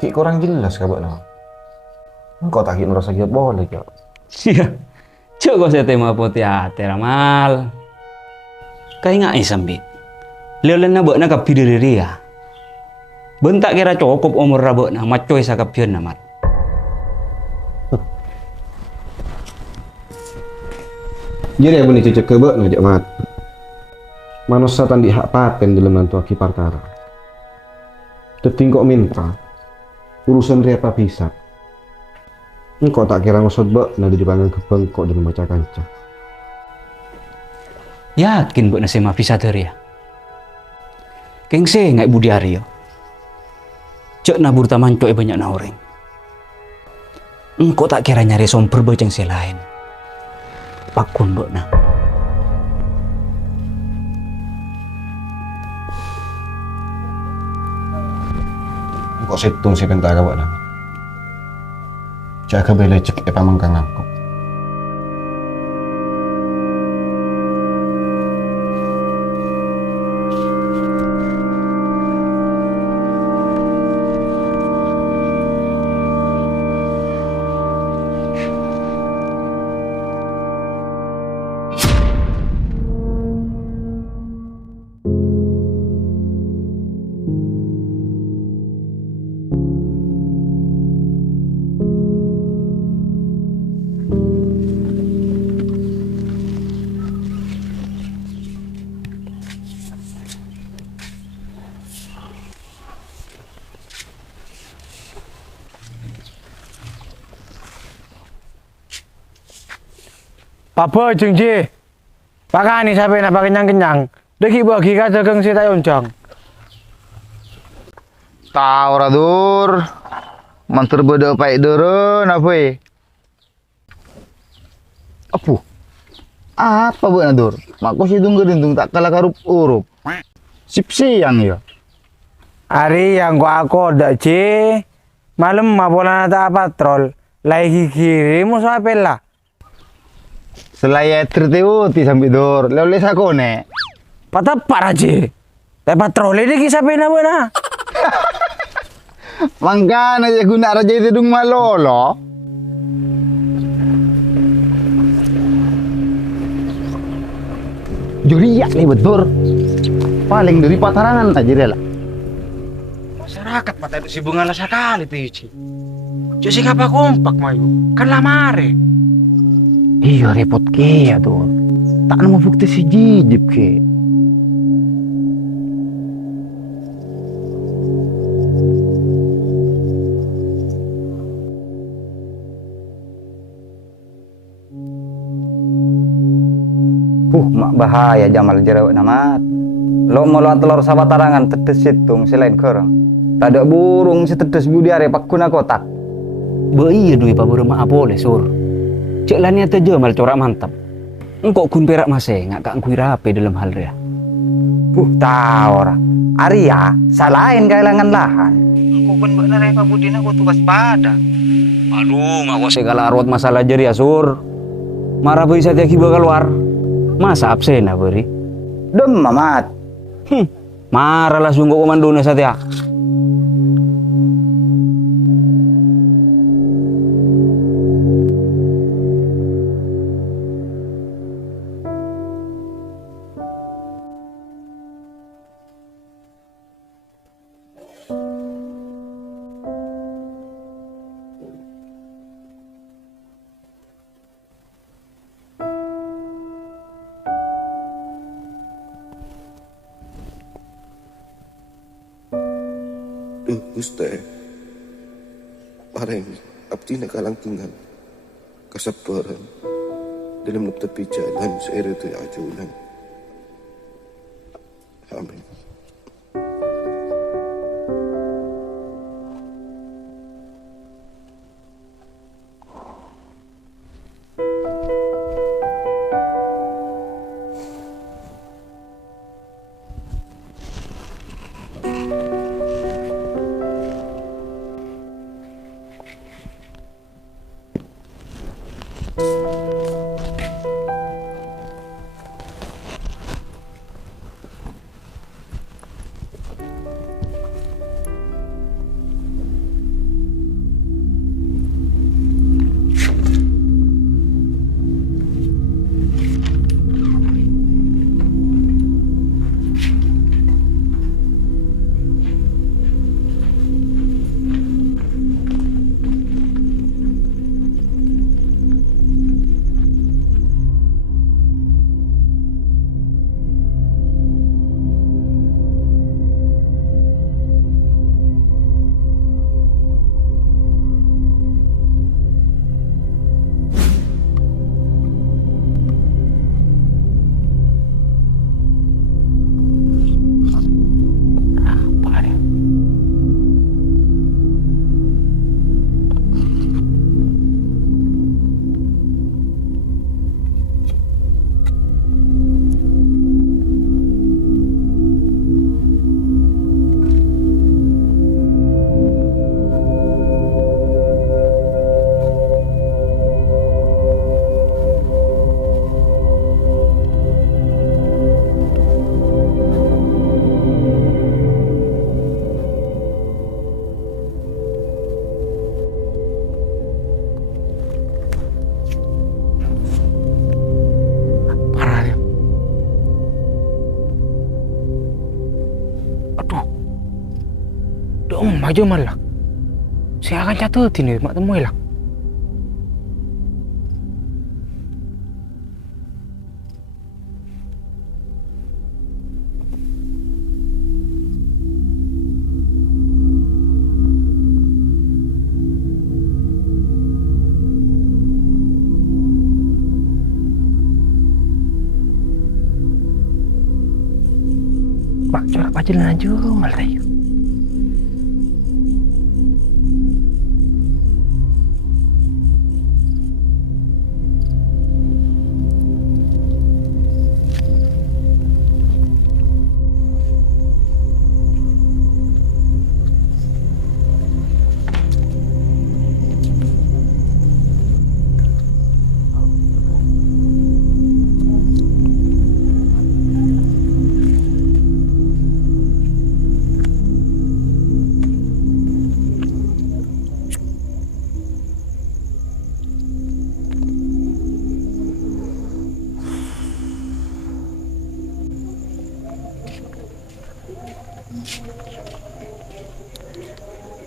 Kayak kurang jelas kabar nah. Engkau tak kira merasa giat boleh kau. Iya. Coba saya tema poti ate ramal. Kau ingat ni sambil. Leolen na buat na kapi diri ya. Bentak kira cukup umur rabuk na macoy sa kapion na mat. Jadi apa nih cecek kebak ngajak mat. Manusia tandi hak paten dalam nantu aki perkara. Tetingkok minta urusan ria apa bisa. Engkau tak kira ngosot bak nada dipanggil ke bengkok dan membaca kancah. Yakin buat nasi mafisa teri ya. Kengse ngai budi Aryo. Cek nabur taman coy banyak na orang. Engkau tak kira nyari somper boceng selain. Pakun buat na. Engkau situng si pentara buat nama. Jaga bela cek apa mangkang aku. Apa jengji? Pakani sampai nak kenyang-kenyang. Deki bagi kata keng si tayon jang. Tahu radur, mantur beda paik doro, apa? Apa buat nadur? Mak si tunggu dindung tak kalah karup urup. Sip siang ya. Hari yang gua aku dak ci. Malam mabolan ada patrol. Lagi kiri musuh apela. Selaya terteuti sampai dor, lewat sakone. Patah parah ci. Tapi patrol ini kisah pena mana? Mangkana aja guna raja itu dung malolo. Juriak nih betul. Paling dari patarangan aja dia lah. Masyarakat mata itu si bunga lah sekali tuh ci. Jadi ngapa kompak mayu? Kan lamare. Iya repot ke ya tuh. Tak nemu bukti si jijib ke. Mak bahaya jamal jerawat namat. Lo mau telur sabatarangan tetes situng selain kerang. Tak ada burung si tetes budi are pakuna kotak. Iya duit pak burung mak boleh sur. Cek lania tejo mal corak mantap. Engkau kun perak masih ngak kak kui rapi dalam hal dia. Tahu ora. Arya salahin kehilangan lahan. Aku pun benar ya Pak Budina aku tugas pada. Aduh, ngak kok segala arwat masalah jadi ya sur. Marah bisa tiap kiba keluar. Masa absen ya beri. Dem mamat. Marah lah sungguh komandona saja. Guste, pareng abdi nakalang tinggal kasabaran dalam tepi jalan seiring itu ajunan. Amin. aja malah. Saya akan catetin nih, mak temu hilang. Pak, corak pajelan aja malah yuk.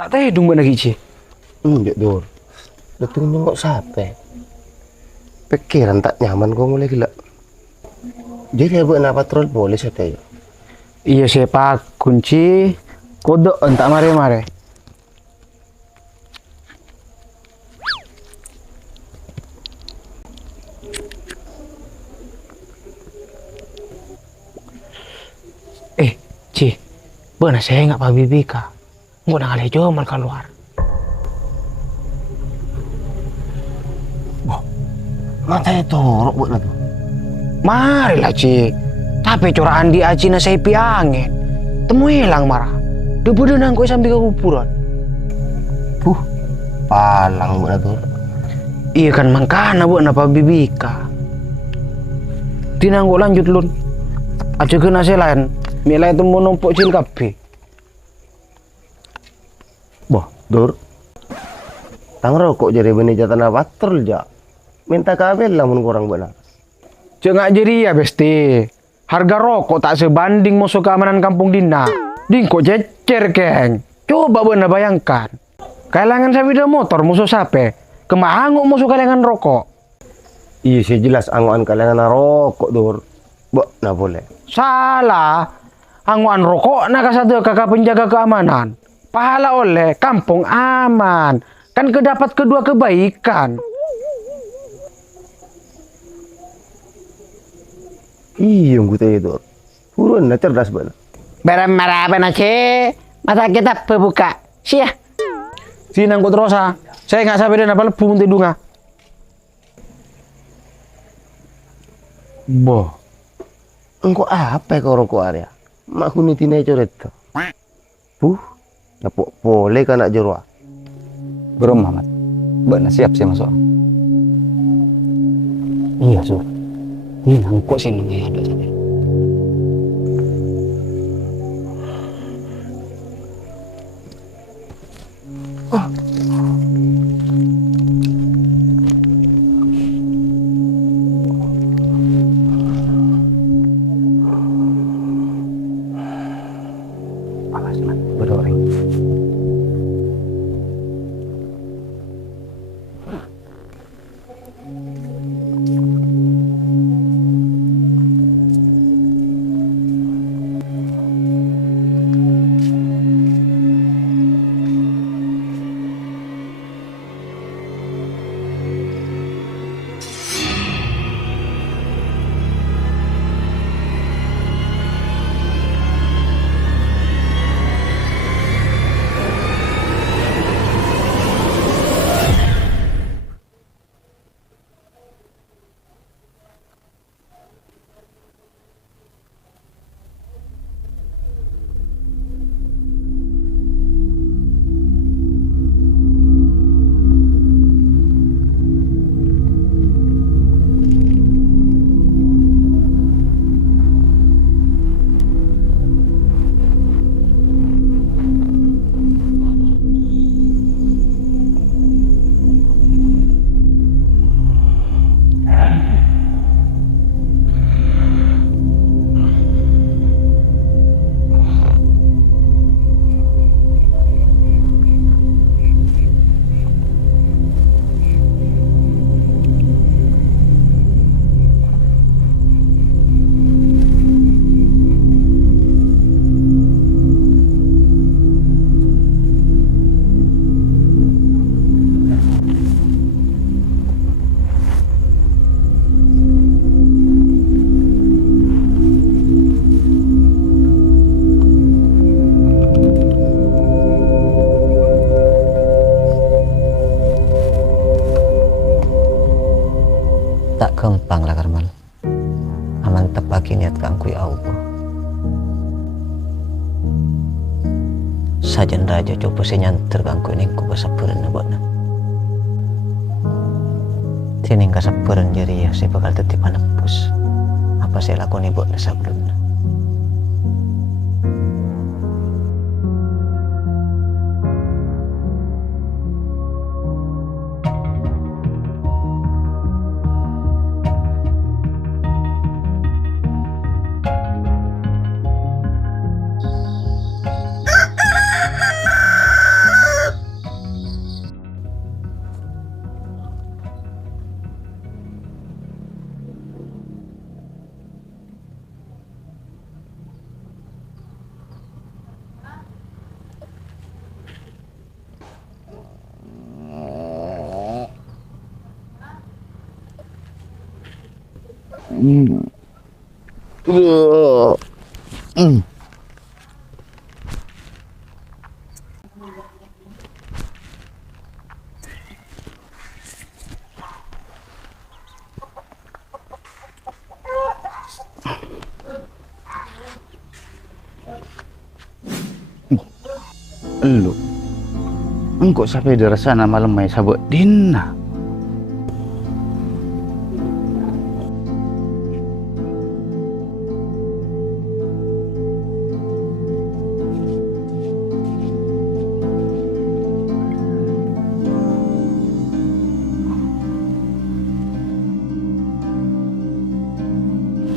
Tak tahu dong lagi cie. Enggak Dor. Dateng nengok siapa? Pikiran tak nyaman kau mulai gila. Jadi abang nak patrol boleh saya tahu. Iya sepak kunci kodok entak mare-mare. Ci, benar saya nggak pak bibika. Nggak nak alih jomal keluar. Matanya torok buat tu. Marilah Ci. Tapi corak Andi Aci na saya piangin. Temu hilang marah. Dia berenang kau sambil ke kuburan. Palang buat tu. Iya kan mangkana buat napa bibika. Tinanggo lanjut lun. Aja kena selain. Milai temu numpuk cil kape. Boh, Dor. Tang rokok jadi benih jatah patrol ja. Minta kabel lah mun kurang benar. Jangan jadi ya besti. Harga rokok tak sebanding musuh keamanan kampung Dina. Ding kok jecer keng. Coba bener bayangkan. Kalangan sepeda motor musuh sape. Kemahanguk musuh kalangan rokok. Iya sih jelas angoan kalangan rokok Dor. Bok, nah boleh. Salah. Anguan rokok nak kasada kakak penjaga keamanan. Pahala oleh kampung aman. Kan kedapat kedua kebaikan. Iya gue tahu Dor. Purun na cerdas benar. Barang marah apa nace? Mata kita berbuka. Sia. Sinang kau terosa. Saya nggak sampai dan apa lepu untuk dunga. Boh. Engkau apa kau rokok area? Mak kuni tina coret tu. Dapok boleh kan nak jerua. Belum Mamat. Benar siap sih masuk. Iya, Sur. Ini nangkuk sini ada saja. Panas Mat, berdoreng. tepaki niat kangku ya Allah. Sajan raja coba saya nyanter kangku ini ku kasapuran na buat na. Tining kasapuran jadi ya saya bakal tetap panepus. Apa saya lakukan buat na sebelumnya. Lu engkau sampai di sana malam mai sabuk dina.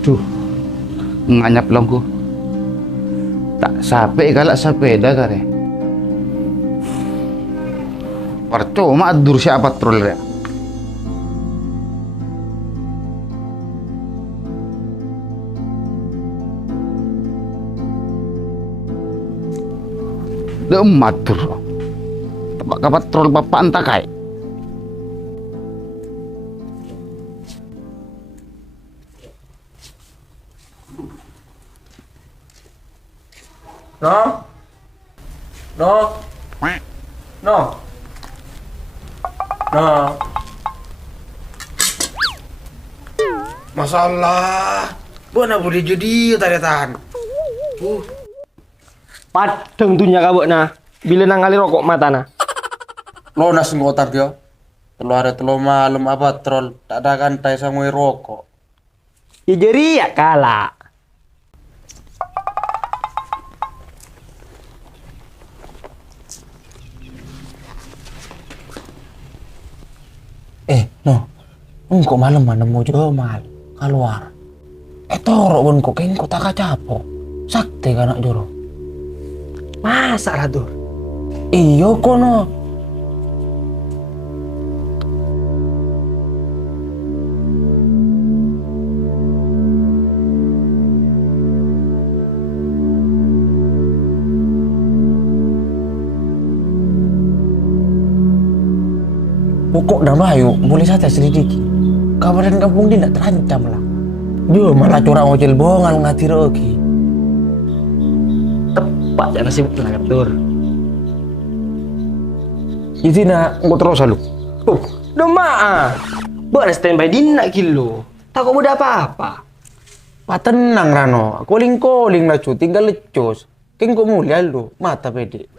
Tuh nganyap longku tak sampai galak sepeda kare. Percuma adur siapa patrol ya. Matur. Tempat ke patrol bapak entah kai. No. Masalah. Buana boleh jadi tadi tahan. Padeng tunya kabuk na. Bila nangali rokok mata na. Lo nasi ngotar dia. Telo hari telo malam apa troll tak ada kantai sama rokok. Ya jadi ya kalah. Engkau malam mana mau jual mal keluar. Torok pun kok kengko tak kacapo. Sakti kan nak joro. Masa lah tuh. Iyo kono. Pokok dah bayu boleh saja selidiki. Kabaran kampung dia tak terancam lah. Dia malah curang ojel bongal ngati roki. Tepat ya nasib lah Tur. Jadi nak Nggak terus lu. Dema Buat standby din nak kilo. Tak kau mudah apa-apa. patenang Rano. Koling-koling lah cu, tinggal lecos. Keng kau mulia lu, mata pede.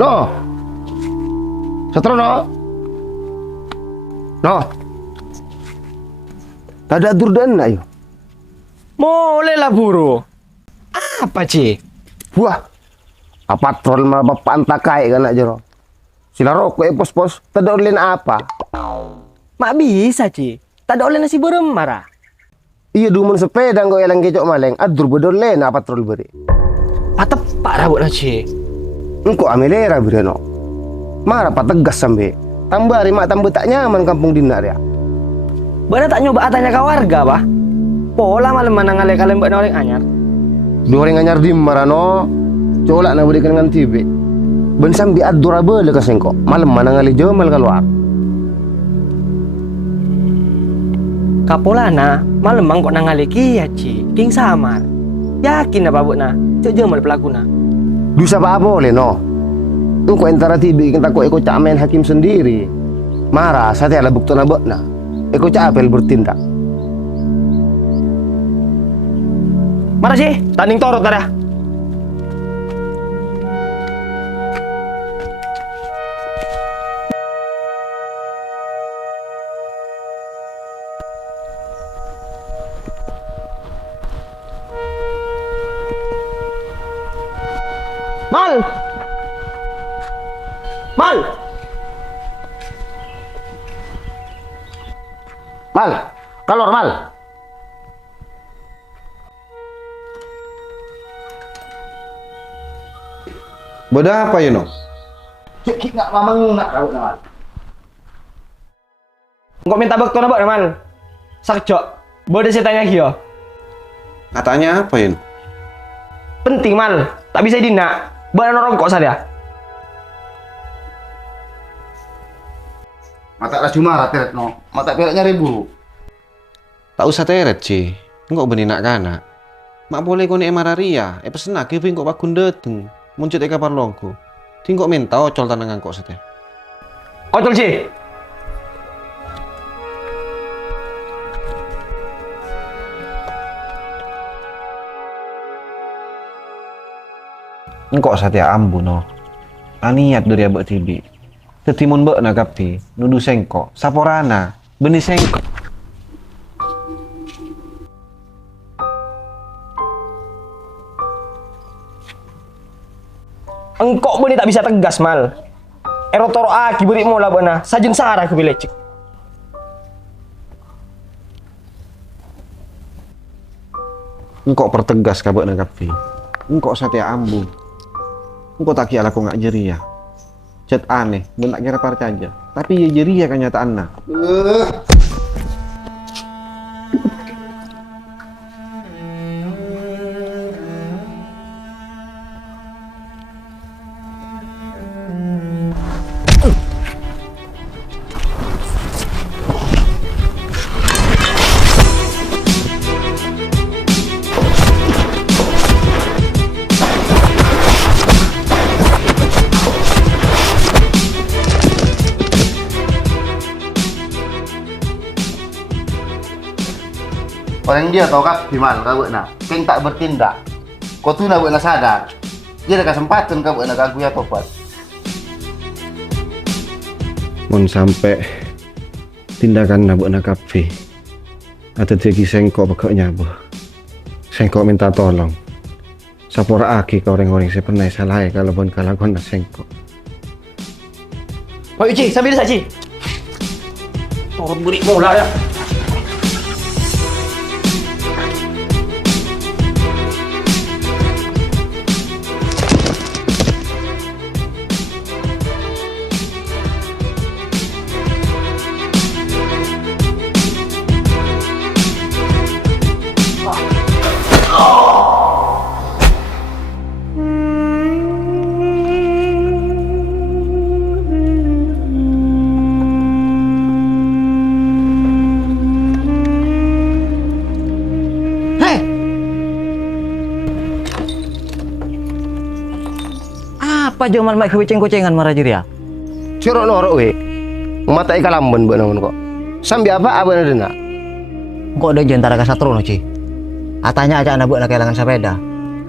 No. Satro no. Tada durdan na yo. Boleh lah buru. Apa Ci? Wah. Apa troll ma bapak antakai kan nak jero. Sila rokok pos-pos tada olen apa? Mak bisa Ci. Tak ada oleh nasi berem marah. Iya dumun sepeda nggo elang kecok maleng. Adur bedolen apa troll beri. Patepak rabut lah Ci. Engkau amelera bireno. Marah pak tegas sampai. Tambah rimak tambah tak nyaman kampung dinar ya. Bana tak nyoba tanya ke warga, bah. Pola malam mana ngale kalian mbak orang anyar. Dua orang anyar di marano, colak na berikan dengan tibe. Ben sambi adorable ka sengko. Malam mana ngali jomal keluar. Kapolana malam mang kok nangale kia ci, king samar. Yakin apa bu na? Cok jomal pelakuna. Dusa apa boleh no? Tunggu antara tibe kita kok eko camen hakim sendiri. Marah, saya ada bukti nabok na. Eko capel bertindak. Mana sih? Tanding torot ada. Mal! Mal! Mal, kalor mal. Beda apa you know? Cek nggak mamang nggak tahu nama. Engkau minta bakto na ba naman? Sakjok. Boleh saya tanya kyo. Katanya apa Yun? Penting mal. Tak bisa dina. Badan orang kok saya. Mata lah cuma teret no. Mata peraknya ribu. Tak usah teret sih. Engkau benih nak kana. Mak boleh kau ni emararia. Pesen nak kau engkau bakun dateng. Muncul eka parlongku. Tingkok minta ocol tanangan kok sate. Ocol sih. Engkau sate ambu no. Aniat dari abak tibi. Ketimun bek na kapti. Nudu sengkok. Saporana. Benih sengkok. Engkau benih tak bisa tegas mal. Erotoro aki beri mola bana. Sajun sarah ke bilecik. Engkau pertegas kabak na kapti. Engkau sate ambu. Engkau tak kira aku ngak jeria. Cet aneh, benak kira percaya. Tapi ya jeria kenyataannya. Orang dia tahu kap gimana kau nak? Keng tak bertindak. Kau tu nak buat nak sadar. Dia ada kesempatan kau buat nak aku ya topat. Mon sampai tindakan nak buat nak kafe. Atau jadi sengkok pokoknya bu. Sengkok minta tolong. Sapora aki ke orang-orang saya pernah salah kalau pun kalakuan nak sengkok. Pak Uci, sambil desa Ci. Torot beri mola ya. Apa jomal mai keceng-kecengan marah jiria? Curok norok we. Mata ikan lambun buat namun kok. Sambil apa nak dena? Kok ada jentara kasatro no ci? Atanya aja anak buat kehilangan sepeda.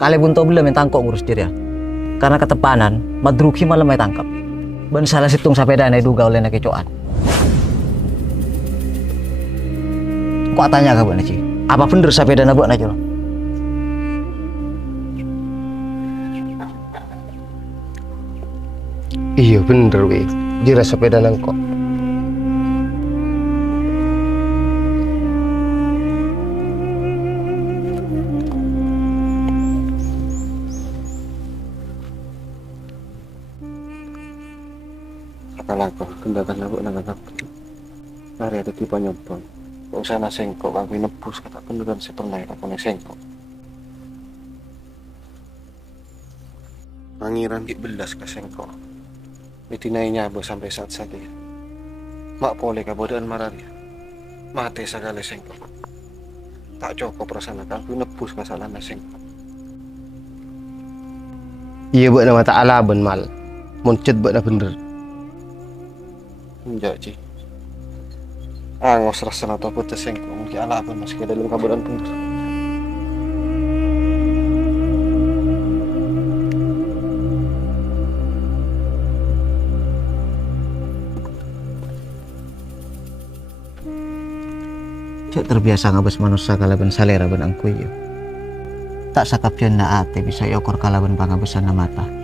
Kali bunto belum tangkok ngurus jiria. Karena ketepanan, madruki malam mai tangkap. Ben salah situng sepeda na duga oleh nak kecoan. Kok atanya ka buat ci? Apa bener sepeda na buat na lo? Iya bener we. Jira sepeda nangkok. Kalau aku kendatan aku nak Hari ada tipe nyobong. Kok sana sengkok aku nebus kata beneran si pernah aku nih sengkok. Pangeran belas ke sengkok. Mitinainya abah sampai saat saja. Mak boleh kabodaan mararia. Mati segala sengkok. Tak cukup perasaan aku nebus masalah sengkok. Iya buat nama tak alaban mal. Muncet buat bener. Enggak Ci. Angos rasa atau putus sengkok. Mungkin alaban masih dalam kabodaan bener. Cuk terbiasa ngabes manusia kalaban salera ben angku yo. Tak sakap jen na ate bisa yokor kalaban pangabesan na mata.